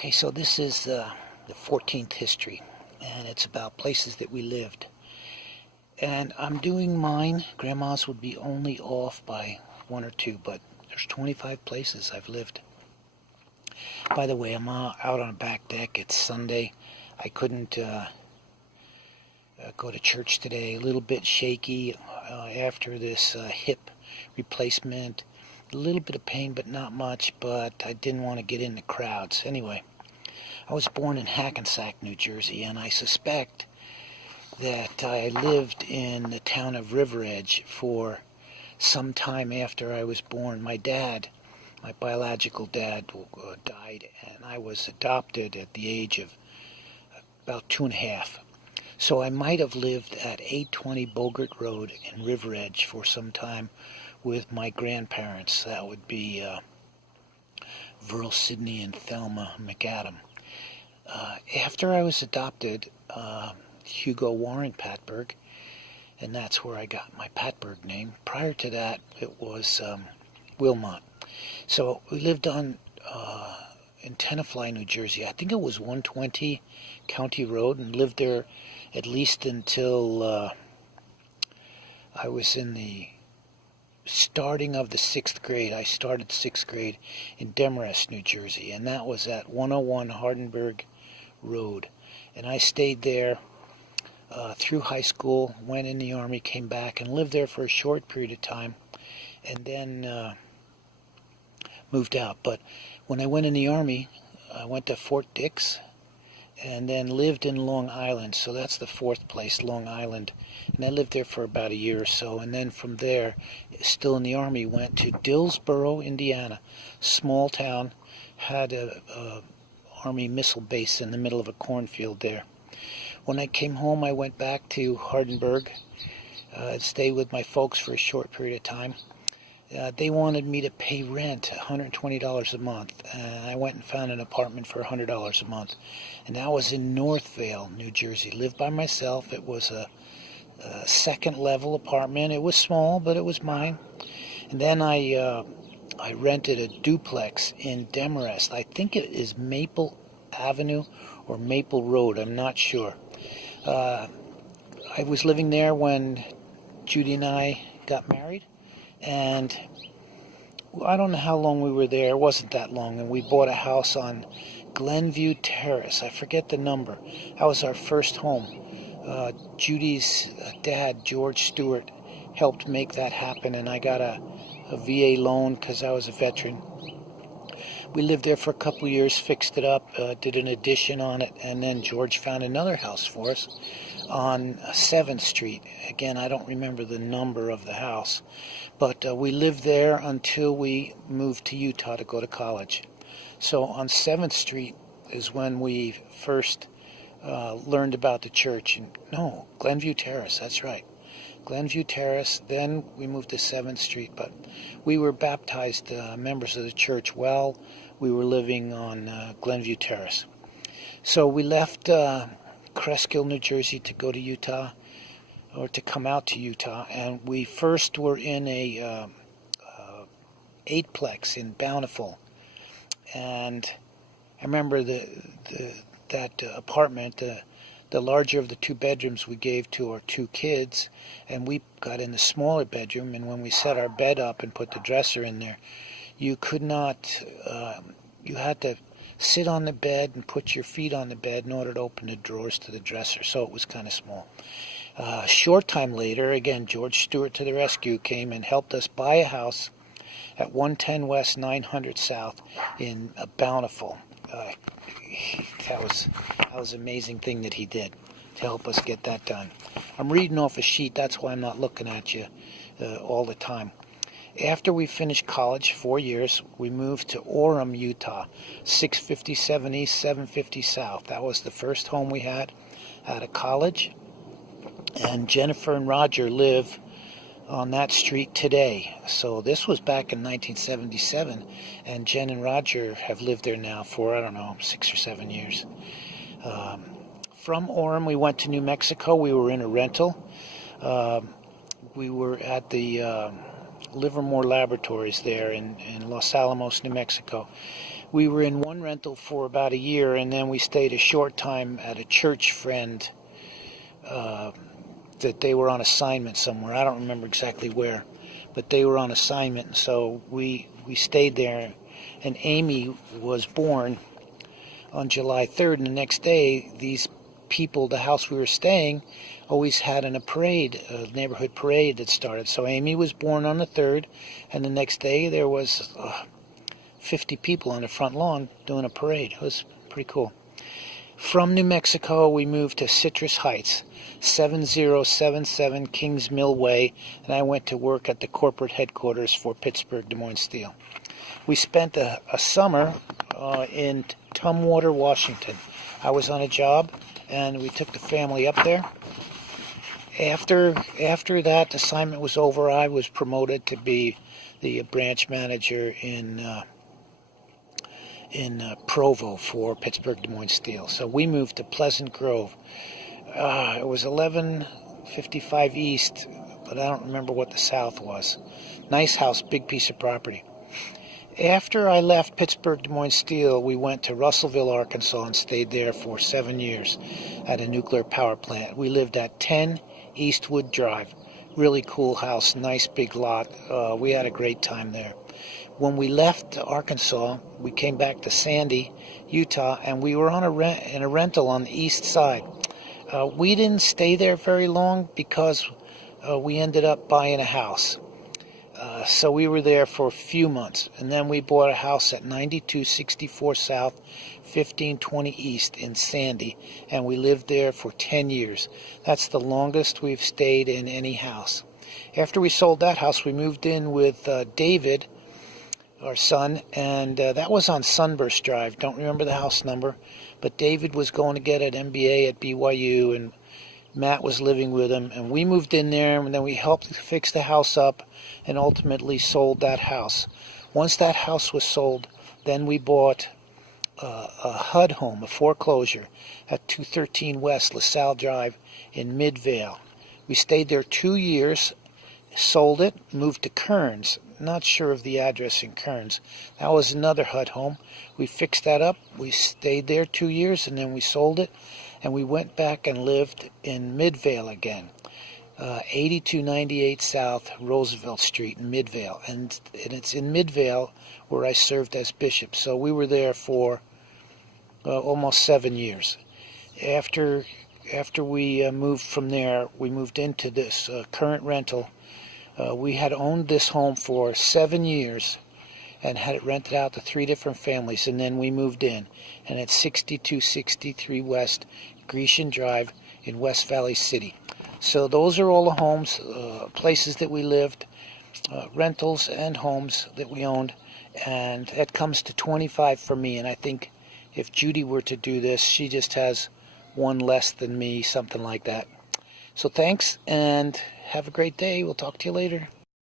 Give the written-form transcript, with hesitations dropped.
Okay, so this is the 14th history, and it's about places that we lived. And I'm doing mine. Grandma's would be only off by one or two, but there's 25 places I've lived. By the way, I'm out on a back deck. It's Sunday. I couldn't go to church today. A little bit shaky after this hip replacement. A little bit of pain, but not much, but I didn't want to get in the crowds. Anyway, I was born in Hackensack, New Jersey, and I suspect that I lived in the town of River Edge for some time after I was born. My dad, my biological dad, died, and I was adopted at the age of about 2.5. So I might have lived at 820 Bogart Road in River Edge for some time with my grandparents. That would be Verl Sidney and Thelma McAdam. After I was adopted, Hugo Warren Patberg, and that's where I got my Patberg name. Prior to that, it was Wilmot. So we lived in Tenafly, New Jersey. I think it was 120 County Road, and lived there at least until I was in the starting of the 6th grade. I started 6th grade in Demarest, New Jersey, and that was at 101 Hardenberg Road. And I stayed there through high school, went in the Army, came back, and lived there for a short period of time, and then moved out. But when I went in the Army, I went to Fort Dix, and then lived in Long Island. So that's the 4th place, Long Island. And I lived there for about a year or so. And then from there, still in the Army, went to Dillsboro, Indiana. Small town, had a Army missile base in the middle of a cornfield there. When I came home, I went back to Hardenberg, stayed with my folks for a short period of time. They wanted me to pay rent, $120 a month, and I went and found an apartment for $100 a month, and that was in Northvale, New Jersey. Lived by myself. It was a second-level apartment. It was small, but it was mine. And then I rented a duplex in Demarest. I think it is Maple Avenue or Maple Road. I'm not sure. I was living there when Judy and I got married. And I don't know how long we were there. It wasn't that long. And we bought a house on Glenview Terrace. I forget the number. That was our first home. Judy's dad, George Stewart, helped make that happen. And I got a VA loan because I was a veteran. We lived there for a couple of years, fixed it up, did an addition on it. And then George found another house for us on 7th Street. Again, I don't remember the number of the house. But we lived there until we moved to Utah to go to college. So on 7th Street is when we first learned about the church. No, Glenview Terrace, that's right. Glenview Terrace, then we moved to 7th Street. But we were baptized members of the church while we were living on Glenview Terrace. So we left Cresskill, New Jersey to go to Utah, or to come out to Utah, and we first were in a 8-plex in Bountiful, and I remember that apartment, the larger of the 2 bedrooms we gave to our 2 kids, and we got in the smaller bedroom, and when we set our bed up and put the dresser in there, you could not, you had to sit on the bed and put your feet on the bed in order to open the drawers to the dresser, so it was kind of small. A short time later, again, George Stewart to the rescue came and helped us buy a house at 110 West, 900 South in Bountiful. That was an amazing thing that he did to help us get that done. I'm reading off a sheet, that's why I'm not looking at you all the time. After we finished college, 4 years, we moved to Orem, Utah, 657 East, 750 South. That was the first home we had out of college. And Jennifer and Roger live on that street today. So this was back in 1977, and Jen and Roger have lived there now for, I don't know, 6 or 7 years. From Orem, we went to New Mexico. We were in a rental. We were at the Livermore Laboratories there in Los Alamos, New Mexico. We were in one rental for about a year, and then we stayed a short time at a church friend that they were on assignment somewhere. I don't remember exactly where, but they were on assignment, so we stayed there. And Amy was born on July 3rd, and the next day, these people, the house we were staying, always had a parade, a neighborhood parade that started. So Amy was born on the 3rd, and the next day there was 50 people on the front lawn doing a parade. It was pretty cool. From New Mexico, we moved to Citrus Heights, 7077 Kings Mill Way, and I went to work at the corporate headquarters for Pittsburgh Des Moines Steel. We spent a summer in Tumwater, Washington. I was on a job, and we took the family up there. After that assignment was over, I was promoted to be the branch manager in Provo for Pittsburgh Des Moines Steel. So we moved to Pleasant Grove. It was 1155 East, but I don't remember what the south was. Nice house, big piece of property. After I left Pittsburgh Des Moines Steel, we went to Russellville, Arkansas, and stayed there for 7 years at a nuclear power plant. We lived at 10 Eastwood Drive. Really cool house, nice big lot. We had a great time there. When we left Arkansas, we came back to Sandy, Utah, and we were on in a rental on the east side. We didn't stay there very long because we ended up buying a house. So we were there for a few months, and then we bought a house at 9264 South, 1520 East in Sandy, and we lived there for 10 years. That's the longest we've stayed in any house. After we sold that house, we moved in with David, our son, and that was on Sunburst Drive. Don't remember the house number, but David was going to get an MBA at BYU, and Matt was living with him, and we moved in there, and then we helped fix the house up and ultimately sold that house. Once that house was sold, then we bought a HUD home, a foreclosure, at 213 West LaSalle Drive in Midvale. We stayed there 2 years, sold it, moved to Kearns. Not sure of the address in Kearns. That was another HUD home. We fixed that up. We stayed there 2 years, and then we sold it, and we went back and lived in Midvale again. 8298 South Roosevelt Street in Midvale, and it's in Midvale where I served as bishop. So we were there for almost 7 years. After we moved from there, we moved into this current rental. We had owned this home for 7 years and had it rented out to 3 different families, and then we moved in, and it's 6263 West Grecian Drive in West Valley City. So those are all the homes, places that we lived, rentals and homes that we owned, and that comes to 25 for me. And I think if Judy were to do this, she just has one less than me, something like that. So thanks, and have a great day. We'll talk to you later.